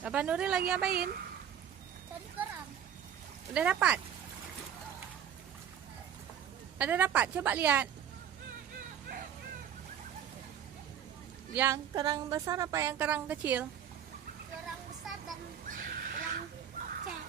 Abang Nuril lagi ngapain? Cari kerang. Udah dapat? Ada dapat? Coba lihat. Yang kerang besar apa yang kerang kecil? Kerang besar dan kerang kecil.